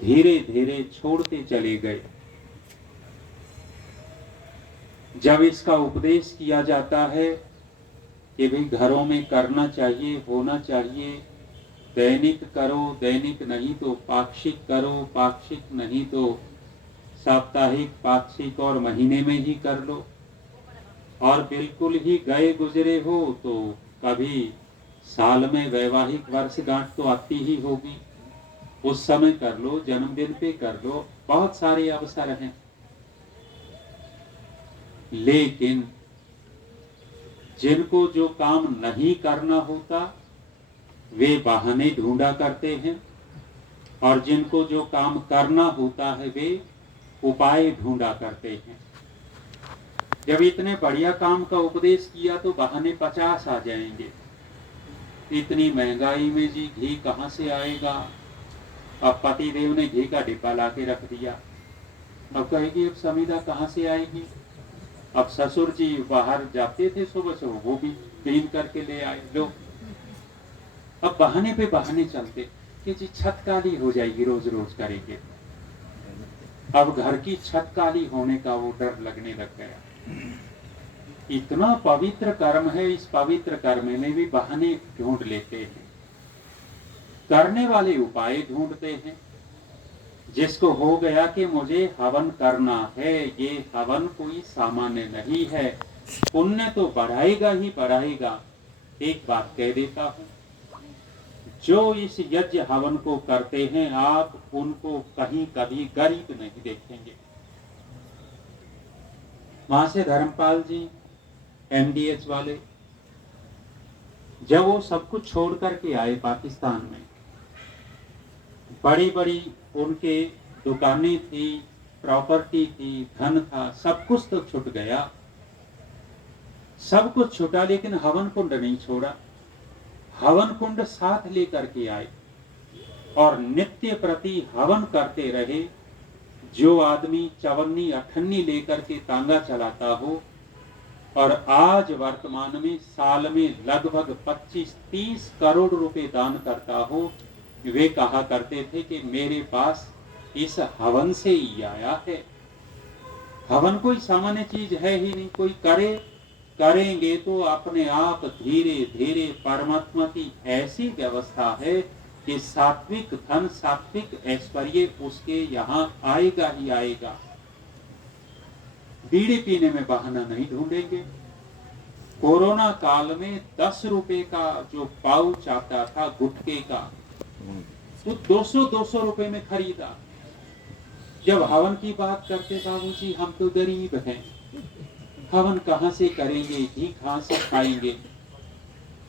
धीरे धीरे छोड़ते चले गए। जब इसका उपदेश किया जाता है कि भाई घरों में करना चाहिए, होना चाहिए, दैनिक करो, दैनिक नहीं तो पाक्षिक करो, पाक्षिक नहीं तो साप्ताहिक, पाक्षिक और महीने में ही कर लो, और बिल्कुल ही गए गुजरे हो तो कभी साल में वैवाहिक वर्षगांठ तो आती ही होगी, उस समय कर लो, जन्मदिन पे कर लो, बहुत सारे अवसर हैं। लेकिन जिनको जो काम नहीं करना होता वे बहाने ढूंढा करते हैं, और जिनको जो काम करना होता है वे उपाय ढूंढा करते हैं। जब इतने बढ़िया काम का उपदेश किया तो बहाने 50 आ जाएंगे। इतनी महंगाई में जी घी कहाँ से आएगा, अब पति देव ने घी का डिब्बा ला के रख दिया, अब कहेगी अब समीदा कहाँ से आएगी, अब ससुर जी बाहर जाते थे सुबह सुबह, वो भी क्लीन करके ले आए लो। अब बहाने पे बहाने चलते कि जी छत काली हो जाएगी, रोज रोज करेंगे। अब घर की छत काली होने का वो डर लगने लग गया। इतना पवित्र कर्म है, इस पवित्र कर्म में भी बहाने ढूंढ लेते हैं, करने वाले उपाय ढूंढते हैं। जिसको हो गया कि मुझे हवन करना है, ये हवन कोई सामान्य नहीं है, पुण्य तो बढ़ाएगा ही बढ़ाएगा। एक बात कह देता हूं, जो इस यज्ञ हवन को करते हैं आप उनको कहीं कभी गरीब नहीं देखेंगे। वहां से धर्मपाल जी एमडीएच वाले जब वो सब कुछ छोड़ करके आए पाकिस्तान में, बड़ी बड़ी उनके दुकानें थी, प्रॉपर्टी थी, धन था, सब कुछ तो छूट गया, सब कुछ छूटा, लेकिन हवन कुंड नहीं छोड़ा। हवन कुंड साथ लेकर के आए और नित्य प्रति हवन करते रहे। जो आदमी चवन्नी अठन्नी लेकर के तांगा चलाता हो और आज वर्तमान में साल में लगभग 25-30 करोड़ रुपए दान करता हो, वे कहा करते थे कि मेरे पास इस हवन से ही आया है। हवन कोई सामान्य चीज है ही नहीं, कोई करेंगे तो अपने आप धीरे धीरे परमात्मा की ऐसी व्यवस्था है कि सात्विक धन, सात्विक ऐश्वर्य उसके यहाँ आएगा ही आएगा। बीड़ी पीने में बहाना नहीं ढूंढेंगे। कोरोना काल में 10 रुपए का जो पाउच आता था गुटखे का, तो 200-200 रुपए में खरीदा। जब हवन की बात करते बाबूजी हम तो गरीब हैं, हवन कहाँ से करेंगे, घी कहाँ से खाएंगे,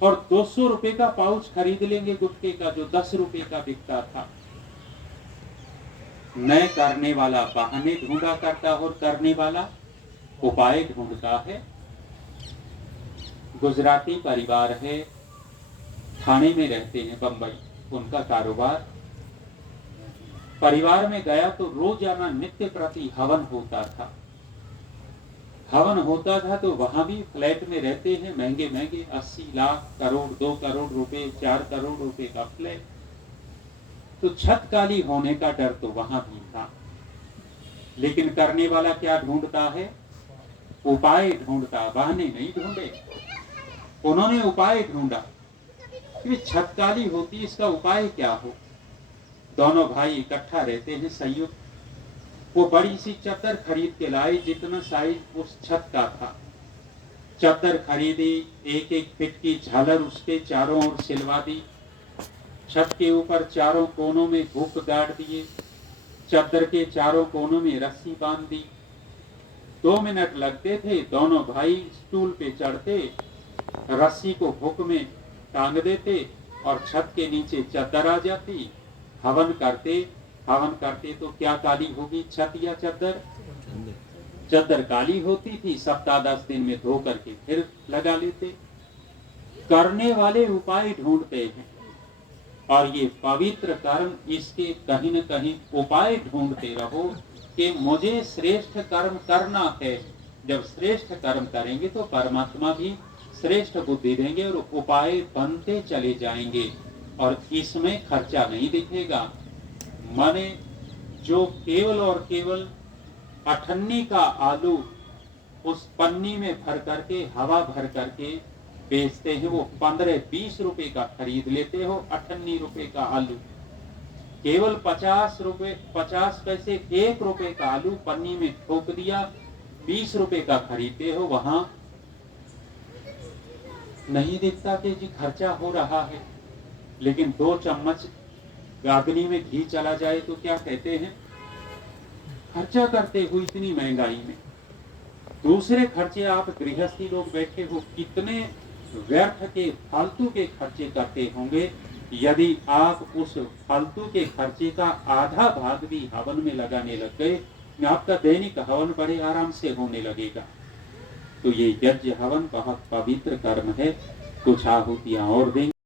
और 200 रुपए का पाउच खरीद लेंगे गुटखे का जो 10 रुपए का बिकता था। न करने वाला बहाने ढूंढा करता और करने वाला उपाय ढूंढता है। गुजराती परिवार है, थाने में रहते हैं, बंबई उनका कारोबार। परिवार में गया तो रोजाना नित्य प्रति हवन होता था। हवन होता था तो वहां भी फ्लैट में रहते हैं, महंगे महंगे 80 लाख, करोड़, 2 करोड़ रुपए, 4 करोड़ रुपए का फ्लैट। तो छत काली होने का डर तो वहां भी था। लेकिन करने वाला क्या ढूंढता है? उपाय ढूंढता, बहाने नहीं ढूंढे। उन्होंने उपाय ढूंढा कि छत काली होती, इसका उपाय क्या हो। दोनों भाई इकट्ठा रहते हैं, संयुक्त। वो बड़ी सी चादर खरीद के लाए, जितना साइज उस छत का था। चादर खरीदी, 1-1 फीट की झालर उसके चारों ओर सिलवा दी, छत के ऊपर चारों कोनों में हुक गाड़ दिए, चादर के चारों कोनों में रस्सी बांध दी। 2 मिनट लगते थे, दोनों भाई स्टूल पे चढ़ते, रस्सी को हुक में टांग देते और छत के नीचे चादर आ जाती। हवन करते तो क्या काली होगी, छत या चादर? चादर काली होती थी। सप्ताह 10 दिन में धो करके फिर लगा लेते। करने वाले उपाय ढूंढते हैं, और ये पवित्र कर्म, इसके कहीं न कहीं उपाय ढूंढते रहो कि मुझे श्रेष्ठ कर्म करना है। जब श्रेष्ठ कर्म करेंगे तो परमात्मा भी श्रेष्ठ बुद्धि देंगे और उपाय बनते चले जाएंगे, और इसमें खर्चा नहीं दिखेगा। माने जो केवल और केवल 98 का आलू उस पन्नी में भर करके, हवा भर करके बेचते हैं, वो 15-20 रुपए का खरीद लेते हो। 98 रुपए का आलू, केवल 50 पैसे, 1 रुपए का आलू पन्नी में ठोक दिया, 20 रुपए का खरीदते हो। वहां नहीं दिखता कि जी खर्चा हो रहा है, लेकिन 2 चम्मच गागनी में घी चला जाए तो क्या कहते हैं, खर्चा करते हो इतनी महंगाई में। दूसरे खर्चे आप गृहस्थी लोग बैठे हो, कितने व्यर्थ के फालतू के खर्चे करते होंगे। यदि आप उस फालतू के खर्चे का आधा भाग भी हवन में लगाने लग गए, आपका दैनिक हवन बड़े आराम से होने लगेगा। तो ये यज्ञ हवन बहुत पवित्र कर्म है। कुछ आहुतियां और देंगे।